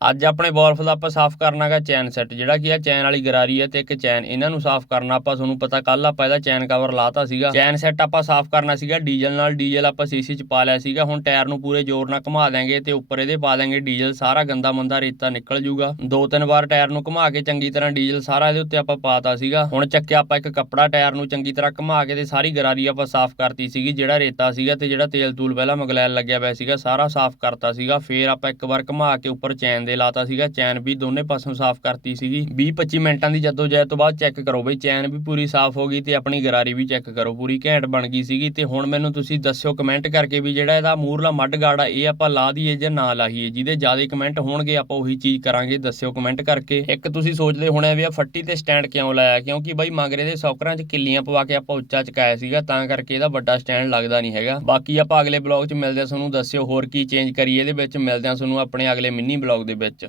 ਅੱਜ ਆਪਣੇ ਬੋਰਫ ਦਾ ਆਪਾਂ ਸਾਫ਼ ਕਰਨਾ ਕਰਨਾਗਾ ਚੈਨ ਸੈੱਟ, ਜਿਹੜਾ ਕੀ ਆ ਚੈਨ ਵਾਲੀ ਗਰਾਰੀ ਹੈ ਤੇ ਇੱਕ ਚੈਨ, ਇਹਨਾਂ ਨੂੰ ਸਾਫ਼ ਕਰਨਾ ਆਪਾਂ ਤੁਹਾਨੂੰ ਪਤਾ ਕੱਲ ਆਪਾਂ ਇਹਦਾ ਚੈਨ ਕਵਰ ਲਾਤਾ ਸੀਗਾ। ਚੈਨ ਸੈੱਟ ਆਪਾਂ ਸਾਫ਼ ਕਰਨਾ ਸੀਗਾ, ਡੀਜ਼ਲ ਨਾਲ ਡੀਜ਼ਲ ਆਪਾਂ ਸੀਸੀ ਚ ਪਾ ਲਿਆ ਸੀਗਾ, ਹੁਣ ਟਾਇਰ ਨੂੰ ਪੂਰੇ ਜ਼ੋਰ ਨਾਲ ਘੁਮਾ ਦੇਾਂਗੇ ਤੇ ਉੱਪਰ ਇਹਦੇ ਪਾ ਦਾਂਗੇ ਡੀਜ਼ਲ, ਸਾਰਾ ਗੰਦਾ ਮੰਦਾ ਰੇਤਾ ਨਿਕਲ ਜੂਗਾ। ਦੋ ਤਿੰਨ ਵਾਰ ਟਾਇਰ ਨੂੰ ਘੁਮਾ ਕੇ ਚੰਗੀ ਤਰ੍ਹਾਂ ਡੀਜ਼ਲ ਸਾਰਾ ਇਹਦੇ ਉੱਤੇ ਆਪਾਂ ਪਾਤਾ ਸੀਗਾ। ਹੁਣ ਚੱਕਿਆ ਆਪਾਂ ਇੱਕ ਕੱਪੜਾ ਟਾਇਰ ਨੂੰ ਚੰਗੀ ਤਰ੍ਹਾਂ ਘੁਮਾ ਕੇ ਤੇ ਸਾਰੀ ਗਰਾਰੀ ਆਪਾਂ ਸਾਫ਼ ਕਰਤੀ ਸੀਗੀ, ਜਿਹੜਾ ਰੇਤਾ ਸੀਗਾ ਤੇ ਜਿਹੜਾ ਤੇਲ ਤੂਲ ਪਹਿਲਾਂ ਮਗਲੈਲ ਲੱਗਿਆ ਪਿਆ ਸੀਗਾ, ਸਾਰਾ ਸਾਫ਼ ਕਰਤਾ ਸੀਗਾ। ਫੇਰ ਆਪਾਂ ਇੱਕ ਵਾਰ ਘੁਮਾ ਕੇ ਉੱਪਰ ਚੈਨ ਦੇ ਲਾਤਾ ਸੀਗਾ, ਚੈਨ ਵੀ ਦੋਨੇ ਪਾਸੋਂ ਸਾਫ਼ ਕਰਤੀ ਸੀਗੀ। 20 25 ਮਿੰਟਾਂ ਦੀ ਜਦੋਂ ਜੈ ਤੋਂ ਬਾਅਦ ਚੈੱਕ ਕਰੋ ਬਈ, ਚੈਨ ਵੀ ਪੂਰੀ ਸਾਫ਼ ਹੋ ਗਈ ਤੇ ਆਪਣੀ ਗਰਾਰੀ ਵੀ ਚੈੱਕ ਕਰੋ, ਪੂਰੀ ਘੈਂਟ ਬਣ ਗਈ ਸੀਗੀ। ਤੇ ਹੁਣ ਮੈਨੂੰ ਤੁਸੀਂ ਦੱਸਿਓ ਕਮੈਂਟ ਕਰਕੇ ਵੀ ਜਿਹੜਾ ਇਹਦਾ ਮੂਰਲਾ ਮੱਡ ਗਾੜਾ ਇਹ ਆਪਾਂ ਲਾ ਦਈਏ ਜਾਂ ਨਾ ਲਾਈਏ ਜਿਹਦੇ ਜ਼ਿਆਦਾ ਕਮੈਂਟ ਹੋਣਗੇ, ਆਪਾਂ ਉਹੀ ਚੀਜ਼ ਕਰਾਂਗੇ, ਦੱਸਿਓ ਕਮੈਂਟ ਕਰਕੇ। ਇੱਕ ਤੁਸੀਂ ਸੋਚਦੇ ਹੋਣੇ ਵੀ ਆ ਫੱਟੀ ਤੇ ਸਟੈਂਡ ਕਿਉਂ ਲਾਇਆ? ਕਿਉਂਕਿ ਬਾਈ ਮਗਰੇ ਦੇ ਸੌਕਰਾਂ 'ਚ ਕਿੱਲੀਆਂ ਪਵਾ ਕੇ ਆਪਾਂ ਉੱਚਾ ਚੁਕਾਇਆ ਸੀਗਾ, ਤਾਂ ਕਰਕੇ ਇਹਦਾ ਵੱਡਾ ਸਟੈਂਡ ਲੱਗਦਾ ਨਹੀਂ ਹੈਗਾ। ਬਾਕੀ ਆਪਾਂ ਅਗਲੇ ਬਲੌਗ 'ਚ ਮਿਲਦੇ ਆ ਤੁਹਾਨੂੰ, ਦੱਸਿਓ ਹੋਰ ਕੀ ਚੇਂਜ ਕਰੀਏ, ਇਹਦੇ ਵਿੱਚ ਮਿਲਦੇ ਆ ਤੁਹਾਨੂੰ ਆਪਣੇ ਅਗਲੇ ਮਿੰਨੀ ਬਲੌਗ ਦੇ ਵਿੱਚ